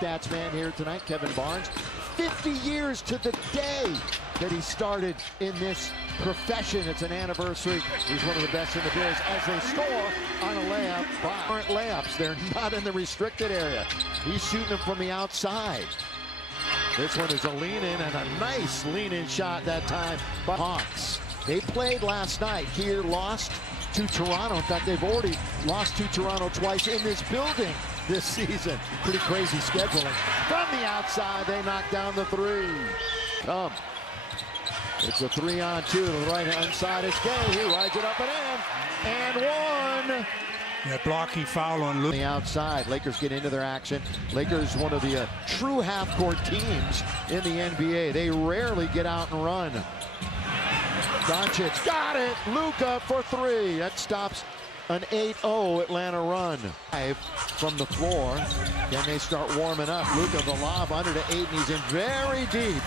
stats man here tonight, Kevin Barnes. 50 years to the day that he started in this profession. It's an anniversary. He's one of the best in the biz as they score on a layup. Aren't layups. They're not in the restricted area. He's shooting them from the outside. This one is a lean-in and a nice lean-in shot that time by Hawks. They played last night. Here lost to Toronto. In fact, they've already lost to Toronto twice in this building this season. Pretty crazy scheduling. From the outside, they knock down the three. It's a 3-on-2 to the right-hand side. It's Gay. He rides it up and in. And one. That blocking foul on Luka. The outside. Lakers get into their action. Lakers, one of the true half-court teams in the NBA. They rarely get out and run. Doncic got it. Luka for three. That stops an 8-0 Atlanta run. From the floor. Then they start warming up. Luka the lob under to Ayton. He's in very deep.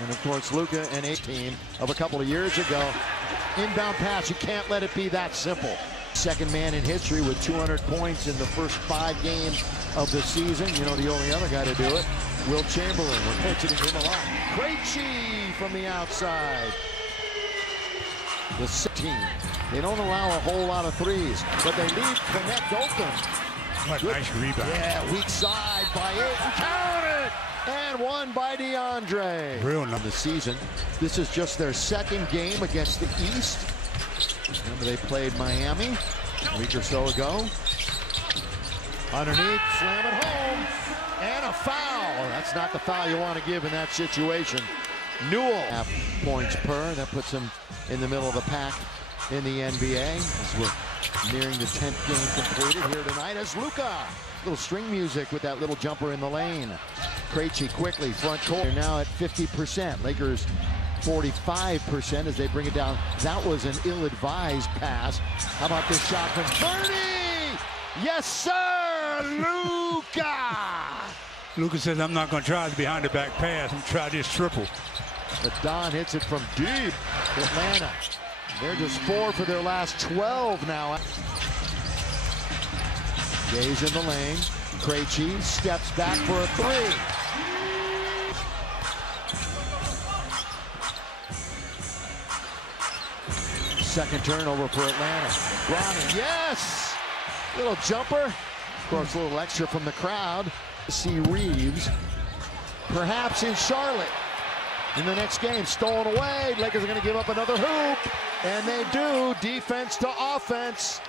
And of course, Luka and a team of a couple of years ago. Inbound pass. You can't let it be that simple. Second man in history with 200 points in the first 5 games of the season. You know, the only other guy to do it, Will Chamberlain. We're coaching him a lot. Krejci from the outside. The team. They don't allow a whole lot of threes, but they leave Connect open. What a nice rebound. Yeah, weak side by Ayton. Count it! And one by DeAndre. Real number. The season. This is just their second game against the East. Remember they played Miami a week or so ago. Underneath, slam it home, and a foul. That's not the foul you want to give in that situation. Newell, half points per. That puts him in the middle of the pack in the NBA. As we're nearing the 10th game completed here tonight as Luka. Little string music with that little jumper in the lane. Krejci quickly, front court. They're now at 50%. Lakers 45% as they bring it down. That was an ill-advised pass. How about this shot from Bernie? Yes, sir, Luka! Luka says, I'm not going to try the behind-the-back pass. I'm try this triple. But Don hits it from deep. Atlanta. They're just 4 for their last 12 now. Gay's in the lane. Krejci steps back for a three. Second turnover for Atlanta. Bronny, yes! Little jumper. Of course, a little extra from the crowd. See Reeves, perhaps in Charlotte in the next game. Stolen away. Lakers are going to give up another hoop. And they do. Defense to offense.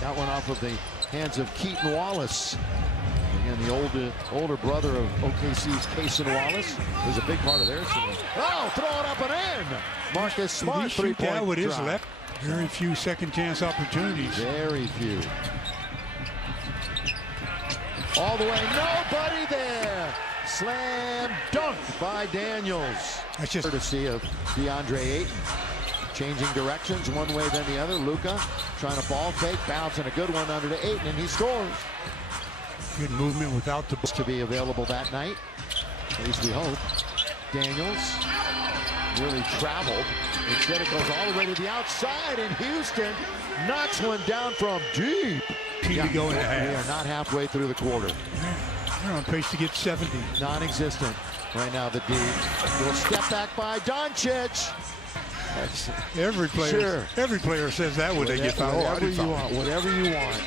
That one off of the hands of Keaton Wallace. Again, the older brother of OKC's Cason Wallace was a big part of their team. Oh, throw it up and in. Marcus Smart, three-point with his drop. left. Very few second chance opportunities. Very few. All the way, nobody there. Slam dunk by Daniels. That's just courtesy of DeAndre Ayton. Changing directions one way then the other. Luka trying to ball fake, bouncing a good one under to Ayton, and he scores. good movement without the ball. To be available that night, at least we hope. Daniels really traveled. Instead it goes all the way to the outside, and Houston knocks one down from deep. To go in the half. We are not halfway through the quarter. They're on pace to get 70. Non-existent right now, the D. Little step back by Doncic. Every player says that when they get fouled. Whatever you want, whatever you want.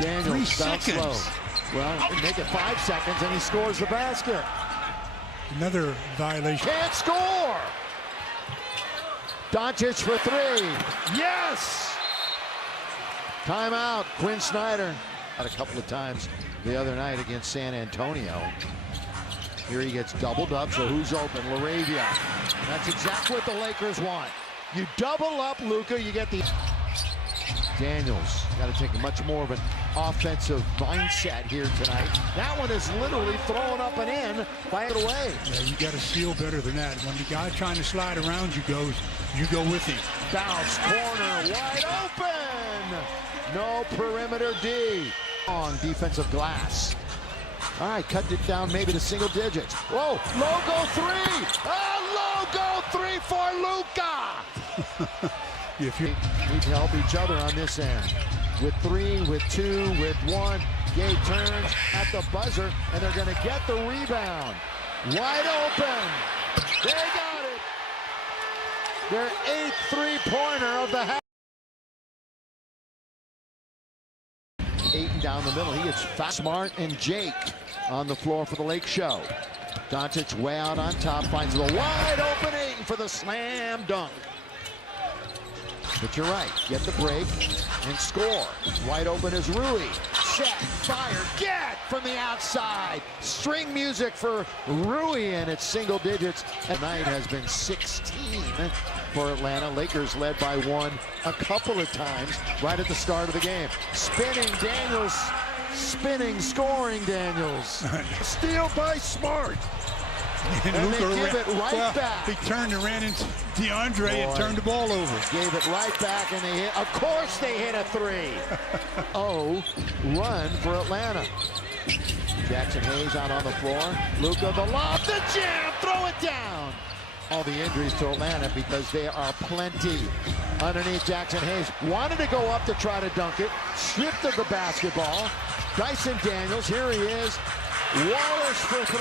Daniels 3 bounce seconds. slow. Well, make it 5 seconds, and he scores the basket. Another violation. Can't score. Doncic for 3. Yes. Timeout. Quinn Snyder. Had a couple of times the other night against San Antonio. Here he gets doubled up, so who's open? LaRavia. That's exactly what the Lakers want. You double up Luka, you get the... Daniels got to take much more of an offensive mindset here tonight. That one is literally thrown up and in, by it away. Yeah, you got to seal better than that. When the guy trying to slide around you goes, you go with him. Bounce, corner, wide open. No perimeter D. On defensive glass. All right, cut it down maybe to single digits. Whoa, logo 3. Logo 3 for Luka. If you need to help each other on this end. With 3, with 2, with 1. Gay turns at the buzzer, and they're going to get the rebound. Wide open. They got it. Their 8th three-pointer of the half. Ayton down the middle. He gets Smart and Jake on the floor for the Lake Show. Doncic way out on top, finds the wide open Ayton for the slam dunk. But you're right, get the break and score. Wide open is Rui. Set, fire, get from the outside. String music for Rui, and it's single digits. Tonight has been 16 for Atlanta. Lakers led by 1 a couple of times right at the start of the game. Spinning Daniels, spinning, scoring Daniels. Steal by Smart. And they give it right back. He turned and ran into DeAndre and turned the ball over. Gave it right back, and they hit. Of course they hit a 3. Run for Atlanta. Jackson Hayes out on the floor. Luka the lob, the jam, throw it down. All the injuries to Atlanta because there are plenty underneath. Jackson Hayes wanted to go up to try to dunk it. Stripped of the basketball. Dyson Daniels, here he is. Wallace for 3.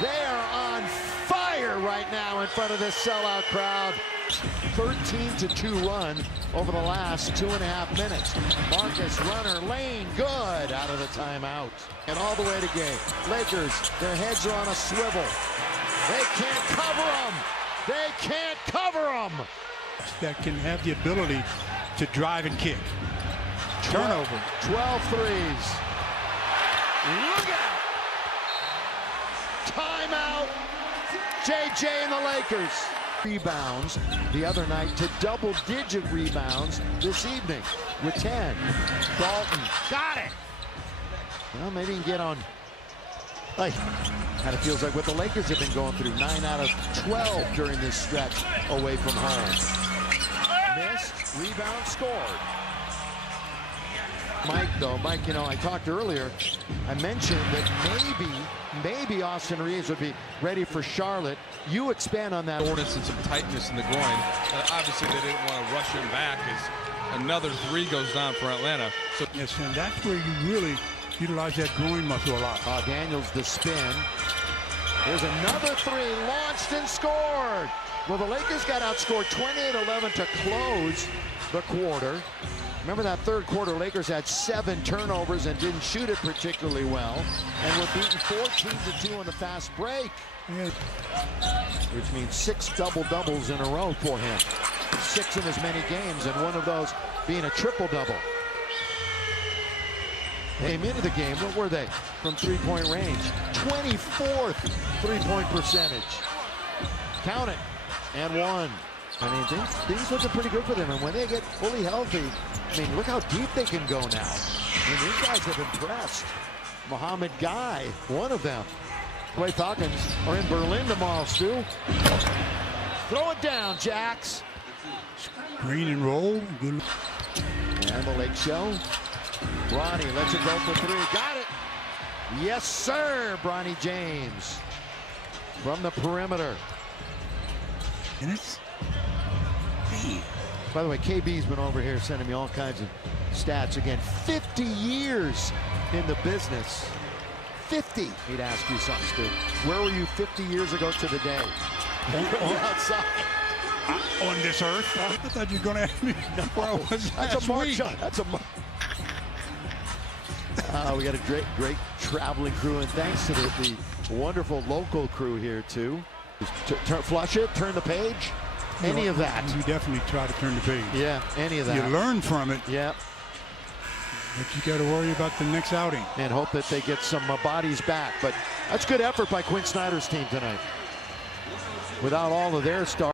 They are on fire right now in front of this sellout crowd. 13-2 run over the last 2.5 minutes. Marcus Runner Lane, good out of the timeout. And all the way to game. Lakers, their heads are on a swivel. They can't cover them. They can't cover them. That can have the ability to drive and kick. Turnover. 12 threes. Look out. Timeout. JJ and the Lakers. Rebounds the other night to double-digit rebounds this evening with 10. Dalton got it. Well, maybe he can get on. Like, kind of feels like what the Lakers have been going through. 9 out of 12 during this stretch away from home. Missed, rebound, scored. Mike, you know, I talked earlier, I mentioned that maybe Austin Reeves would be ready for Charlotte. You expand on that. Soreness and some tightness in the groin. Obviously, they didn't want to rush him back as another 3 goes down for Atlanta. So yes, and that's where you really utilize that groin muscle a lot. Daniels the spin. There's another 3 launched and scored. Well, the Lakers got outscored 28-11 to close the quarter. Remember that third quarter, Lakers had 7 turnovers and didn't shoot it particularly well. And were beaten 14-2 on the fast break. Yeah. Which means 6 double-doubles in a row for him. 6 in as many games, and one of those being a triple-double. Came into the game, what were they? From three-point range. 24th three-point percentage. Count it. And 1. I mean, things looking pretty good for them. And when they get fully healthy, I mean, look how deep they can go now. I mean, these guys have impressed. Mohamed Guy, one of them. Clay Falcons are in Berlin tomorrow, Stu. Throw it down, Jax. Green and roll. Good. And the Lake Show. Bronny lets it go for 3. Got it. Yes, sir, Bronny James. From the perimeter. Minutes. By the way, KB's been over here sending me all kinds of stats. Again, 50 years in the business. 50. He'd ask you something, Stu. Where were you 50 years ago to the day? Outside. On this earth? I thought you were going to ask me where I was That's a mark shot. That's a mark. We got a great traveling crew, and thanks to the wonderful local crew here, too. Flush it, turn the page. Any of that. You definitely try to turn the page. Yeah, any of that. You learn from it. Yeah. But you got to worry about the next outing. And hope that they get some bodies back. But that's good effort by Quinn Snyder's team tonight. Without all of their stars.